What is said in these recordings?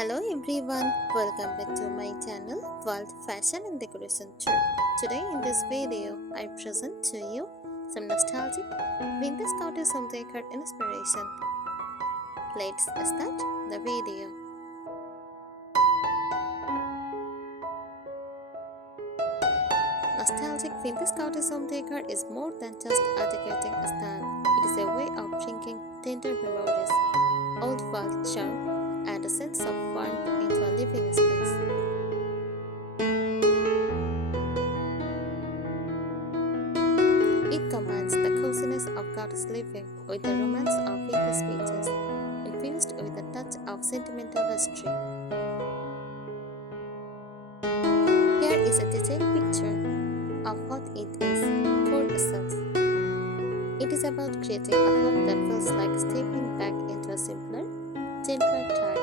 Hello everyone, welcome back to my channel World Fashion and Decoration Tour. Today in this video, I present to you some nostalgic vintage cottage home decor inspiration. Let's start the video. Nostalgic vintage cottage home decor is more than just a decorating style. It is a way of bringing tender memories, old world charm, and a sense of warmth into a living space. It combines the coziness of cottage living with the romance of vintage beaches, infused with a touch of sentimental history. Here is a detailed picture of what it is for essence. It is about creating a home that feels like stepping back into a simpler, gentler time.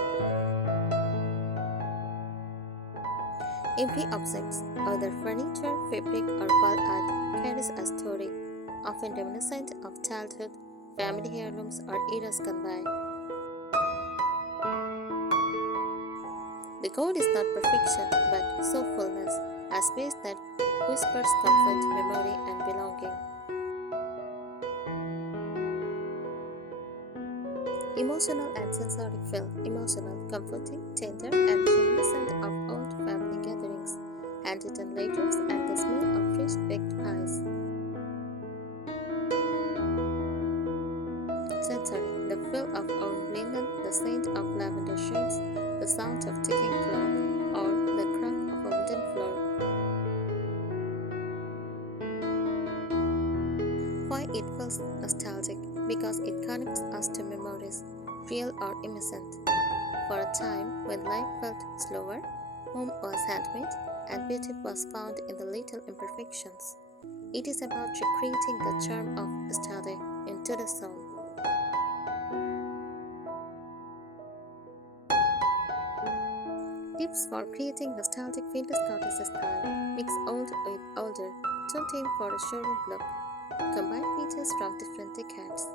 Every object, whether furniture, fabric, or wall art, carries a story, often reminiscent of childhood, family heirlooms, or eras gone by. The goal is not perfection, but soulfulness, a space that whispers comfort, memory, and belonging. Emotional and sensory feel, emotional, comforting, tender, and reminiscent of old family gatherings, handwritten letters, and the smell of fresh baked pies. Sensory, the feel of old linen, the scent of lavender shades, the sound of ticking clock, or the crack of a wooden floor. Why it feels nostalgic? Because it connects us to memories, real or innocent. For a time when life felt slower, home was handmade, and beauty was found in the little imperfections. It is about recreating the charm of yesterday into the soul. Tips for creating nostalgic vintage cottage style: mix old with older. Don't aim for a showroom look. Combine features from different decades.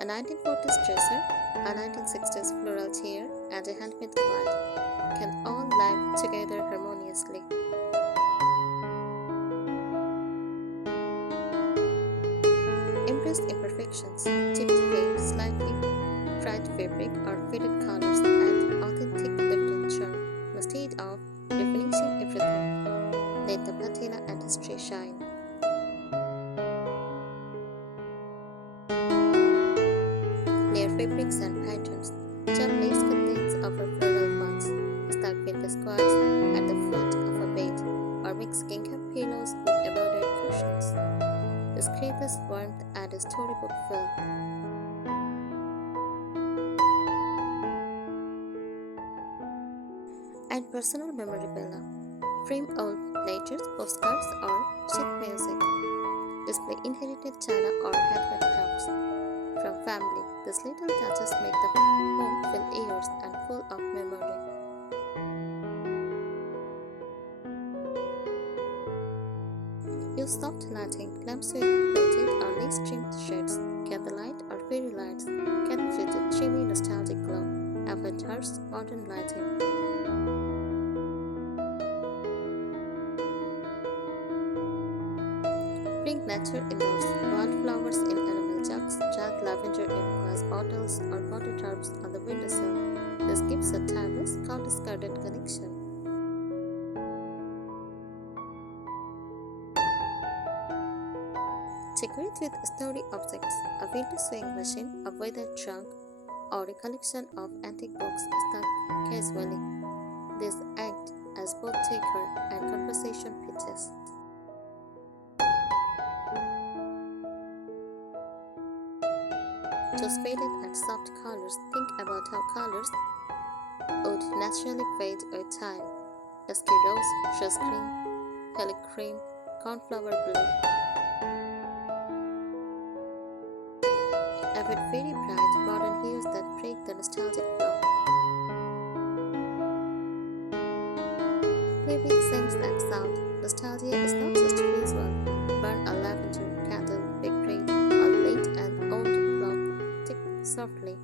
A 1940s dresser, a 1960s floral chair, and a handmade quilt can all live together harmoniously. Embrace imperfections, chipped paint, slightly fried fabric, or faded colors add authentic lived-in charm instead of refinishing everything. Let the patina and history shine. Layer fabrics and patterns. Gem lace contains over floral ones, stack vintage squares at the foot of a bed, or mix gingham pillows with embroidered cushions. This creates warmth and a storybook feel. And personal memorabilia. Frame old letters, postcards, or sheet music. Display inherited china or handmade crafts from family. These little touches make the home feel yours and full of memory. Use soft lighting, lampshade plated or lace trimmed shades, candlelight or fairy lights can create a dreamy nostalgic glow. Avoid harsh modern lighting. Bring nature indoors. Wildflowers in enamel jugs, dried lavender in glass bottles, or potted herbs on the windowsill. This gives a timeless cottage garden connection. Decorate with story objects, a vintage sewing machine, a weathered trunk, or a collection of antique books stacked casually. These act as both decor and conversation pieces. Choose faded and soft colors. Think about how colors would naturally fade with time. Dusky rose, rose green, pale cream, cornflower blue. Avoid very bright, modern hues that break the nostalgic flow. Play with scents and sound. Nostalgia is not just visual. Burn a lavender candle, bake bread, or late and old clock. Tick softly.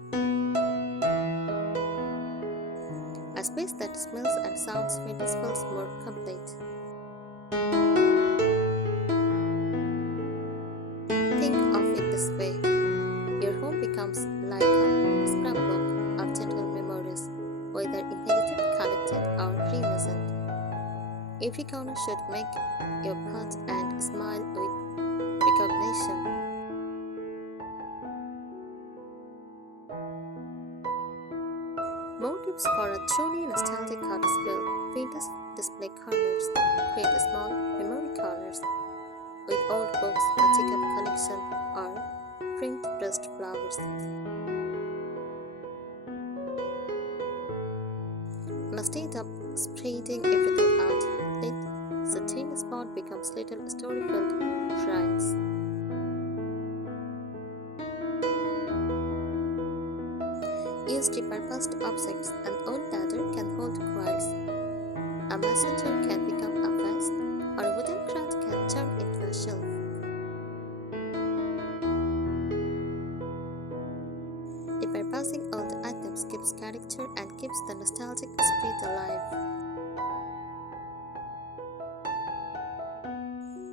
space that smells and sounds winter feels more complete. Think of it this way. Your home becomes like a scrapbook of gentle memories, whether inherited, collected, or reimagined. Every corner should make you pause and smile with recognition. More tips for a truly nostalgic cottage build. Vintage display corners. Create small memory corners with old books, a teacup collection, or framed pressed flowers. Instead of spreading everything out, let the tiny spot becomes little story-filled shrines. Use repurposed objects. An old ladder can hold coils. A messenger can become a vase, or a wooden craft can turn into a shelf. Repurposing old items gives character and keeps the nostalgic spirit alive.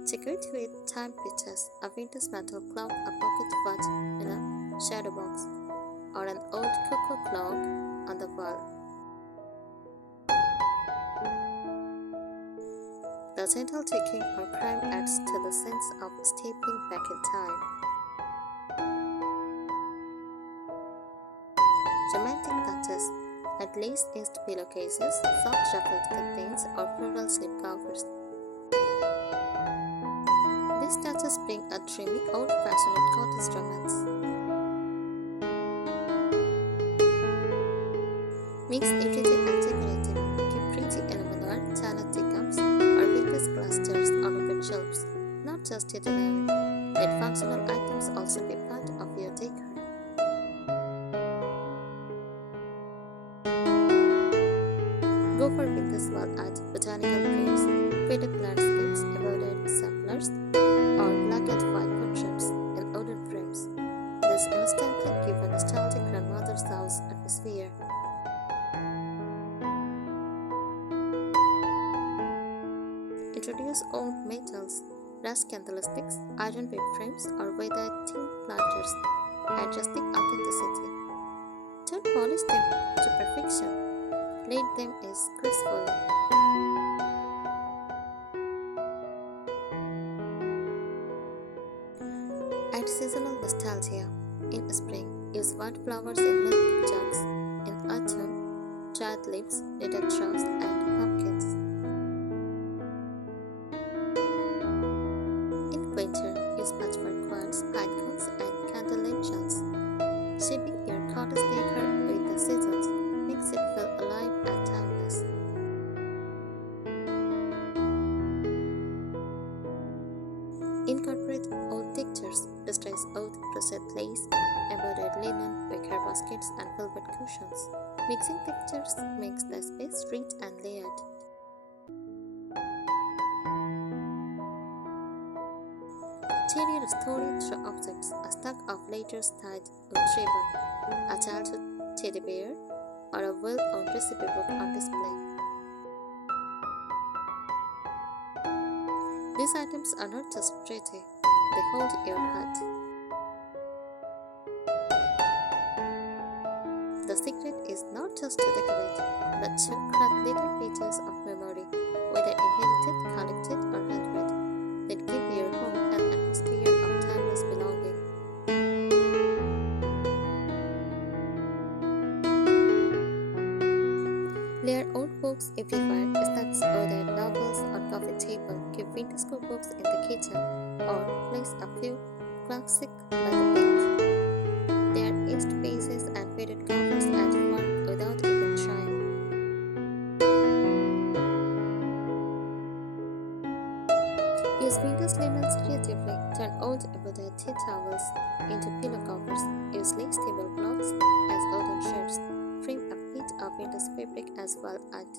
Decorate with time pictures, a vintage metal clock, a pocket watch in a shadow box, or an old cocoa clock on the wall. The gentle ticking or crime adds to the sense of stepping back in time. Romantic touches. Add lace-edged pillowcases, soft ruffled curtains, or floral slipcovers. These touches bring a dreamy, old-fashioned cottage romance. Mix everyday and decorative. Keep pretty enamel, china teacups, or vintage glass jars on open shelves, not just ordinary. Let functional items also be part of your decor. Go for vintage wall art, botanical frames, faded landscapes, embroidered samplers, or black and white portraits in wooden frames. This instantly gives a nostalgic grandmother's house atmosphere. Introduce old metals, brass candlesticks, iron bed frames, or weathered tin planters. Add rustic authenticity. Don't polish them to perfection. Let them is gracefully. Add seasonal nostalgia. In spring, use wildflowers in milk jugs. In autumn, dried leaves, knitted troughs, and pumpkins. In winter, use patchwork quilts, pine cones, and candle lanterns. Shaping your cottage decor with the seasons makes it feel alive and timeless. Incorporate old textures, distressed old crochet lace, embroidered linen, wicker baskets, and velvet cushions. Mixing textures makes the space rich and layered. Tell your story through objects, a stack of letters tied with ribbon, a childhood teddy bear, or a well-known recipe book on display. These items are not just pretty, they hold your heart. The secret is not just to decorate, but to craft little pieces of memory, whether inherited, collected, or handmade, that give your home an atmosphere of timeless belonging. Layer old books everywhere, stacks ordered novels on coffee table, keep vintage cookbooks in the kitchen, or place a few classic by the bed. They are etched pages and faded covers add warmth without even trying. Use vintage linens creatively. Turn old embroidered tea towels into pillow covers. Use lace tablecloths as wooden shirts. Frame a bit of vintage fabric as well add.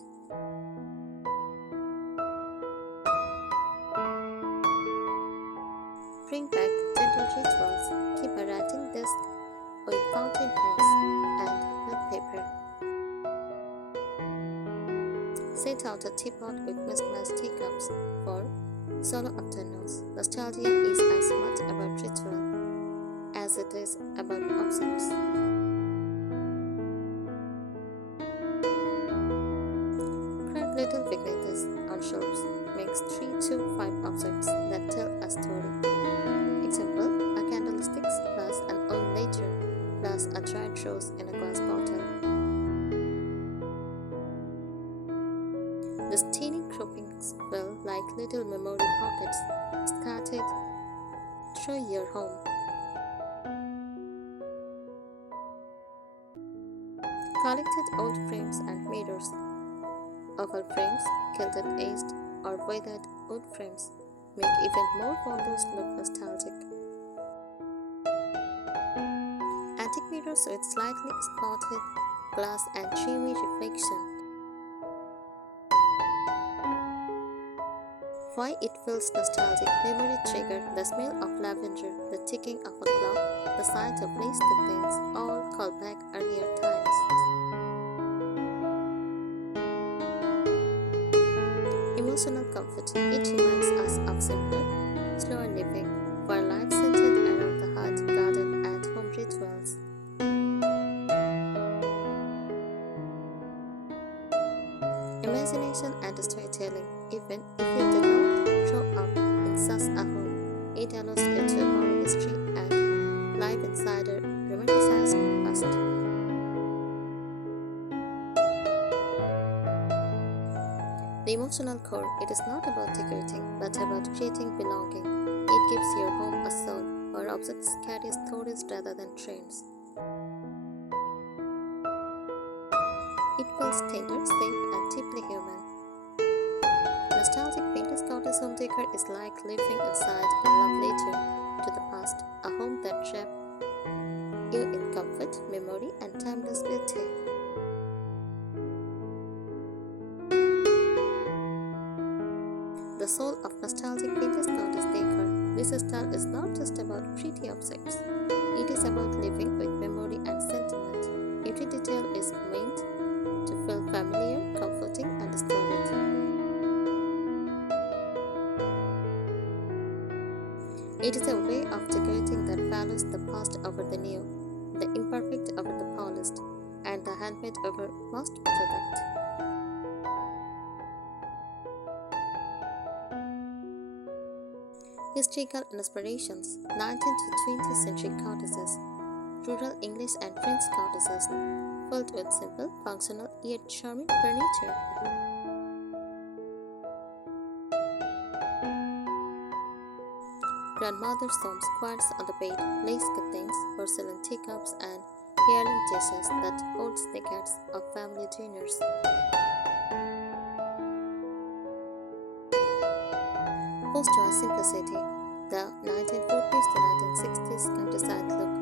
Bring back gentle rituals. Keep a writing desk with fountain pens and notepaper. sheltered teapot with mismatched teacups for solo afternoons. Nostalgia is as much about ritual as it is about objects. Craft little vignettes on shelves makes 3 to 5 objects that tell a story. Example, a candlesticks plus an old later plus a dried rose in a glass bottle. These teeny groupings feel like little memory pockets scattered through your home. Collected old frames and mirrors, oval frames, gilded aged or weathered wood frames make even more photos look nostalgic. Antique mirrors with slightly spotted glass and dreamy reflection. Why it feels nostalgic? Memory trigger, the smell of lavender, the ticking of a clock, the sight of lace curtains, all call back earlier times. Emotional comfort. It reminds us of simpler, slower living, where life centered around the heart, garden, and home rituals. Imagination and storytelling. Even if you did not grow up in such a home, it allows you to borrow history and live inside a romanticized past. The emotional core. It is not about decorating, but about creating belonging. It gives your home a soul, where objects carry stories rather than trends. It feels tender, safe, and deeply human. Nostalgic vintage cottage home decor is like living inside a love letter to the past, a home that wraps you in comfort, memory, and timeless beauty. The soul of nostalgic vintage cottage decor. This style is not just about pretty objects. It is about living with memory and sentiment. Every detail is meant to feel familiar, comforting, and storied. It is a way of decorating that values the past over the new, the imperfect over the polished, and the handmade over most product. Historical inspirations. 19th to 20th century cottages, rural English and French cottages, filled with simple, functional, yet charming furniture. Grandmother's home squats on the bed, lace curtains, porcelain teacups, and heirloom dishes that hold decades of family dinners. Post-war simplicity. The 1940s to 1960s countryside look,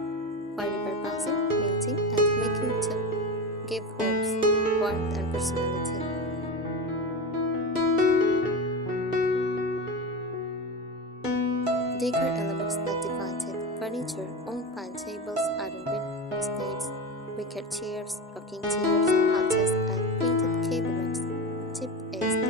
where repurposing, painting, and making to give homes warmth and personality. Decor elements that define it. Furniture, own pine tables, iron bedsteads, wicker chairs, rocking chairs, hatches, and painted cabinets, chipped edged.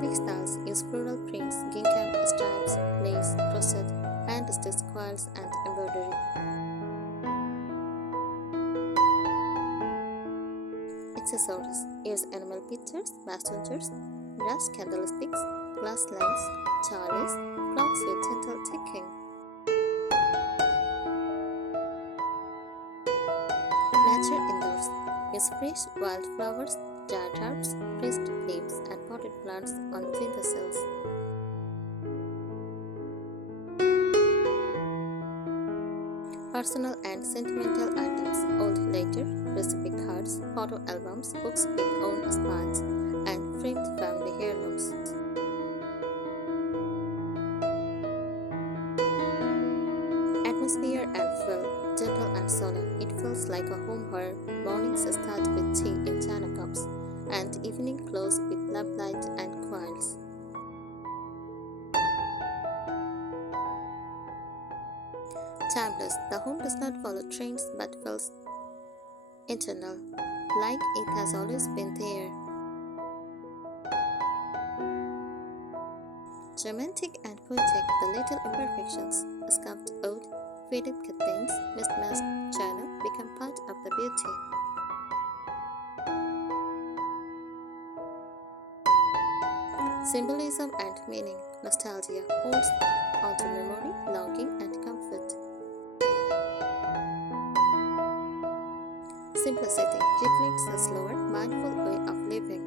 Textiles use floral prints, gingham, stripes, lace, crochet, hand-stitched quills, and embroidery. Accessories use enamel pictures, messengers, brass candlesticks, glass lamps, chalice, clocks with gentle ticking. Nature indoors use fresh wildflowers, dried herbs, pressed leaves, and potted plants on windowsills. Personal and sentimental items, old letter, recipe cards, photo albums, books with own spines, and framed family heirlooms. Atmosphere and feel, gentle and solemn. It feels like a home where mornings start with tea in china cups and evening close with lamplight and quails. Timeless. The home does not follow trends but feels internal, like it has always been there. Romantic and poetic, the little imperfections, scuffed wood, faded curtains, mismatched china become part of the beauty. Symbolism and meaning, nostalgia holds onto memory, longing, and comfort. Simplicity reflects a slower, mindful way of living.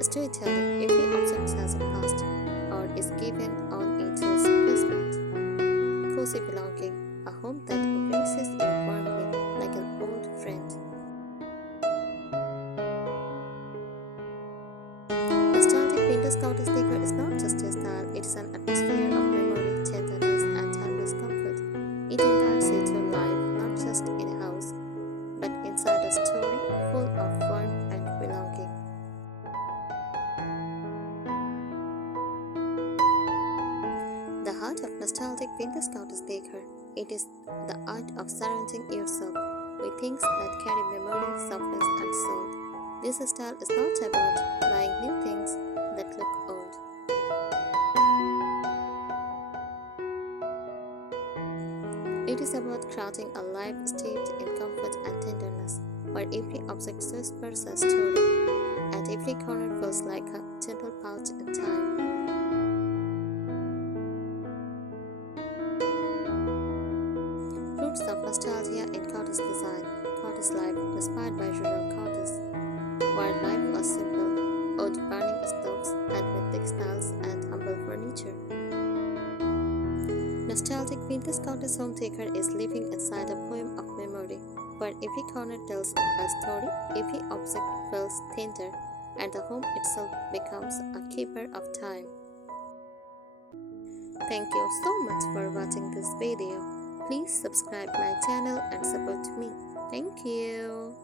Storytelling, every object has a past or is given on its placement. Cozy belonging, a home that embraces you warmly like an old friend. Nostalgic Windows Cottage Decor is not just a style, it is an atmosphere of memory, tenderness, and timeless comfort. It invites you to life not just in a house, but inside a story full of warmth and belonging. The heart of nostalgic Windows Cottage Decor. It is the art of surrounding yourself with things that carry memory, softness, and soul. This style is not about buying new things that look old. It is about crafting a life steeped in comfort and tenderness, where every object whispers a story, and every corner feels like a gentle pouch in time. Roots of nostalgia in cottage design, cottage life inspired by rural cottages, where life was simple, old burning stoves, and with textiles and humble furniture. Nostalgic Vintage Cottage home decor is living inside a poem of memory, where every corner tells a story, every object feels tender, and the home itself becomes a keeper of time. Thank you so much for watching this video. Please subscribe my channel and support me. Thank you.